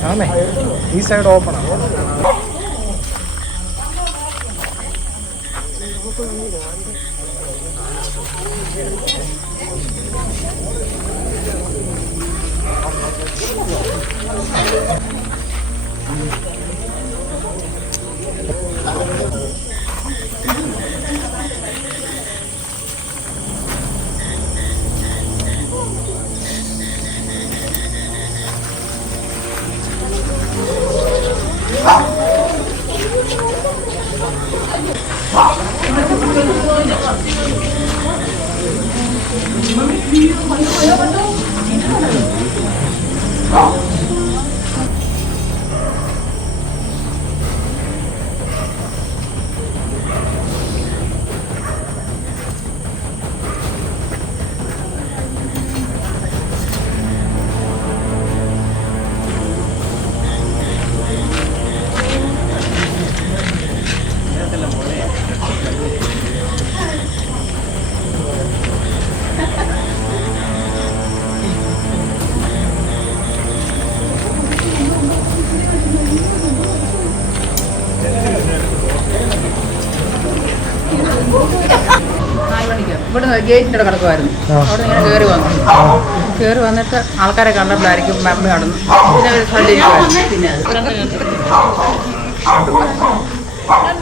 സാമേ ഈ side open ആണ് Thank you. Mami, hindi ako. Ano, ano, ano? ഇവിടുന്ന് ഗേറ്റിന്റെ കിടക്കുമായിരുന്നു. അവിടെ ഇങ്ങനെ കയറി വന്നു. കയറി വന്നിട്ട് ആൾക്കാരെ കണ്ടപ്പോഴായിരിക്കും മമ്മി കടന്നു പിന്നെ പിന്നെ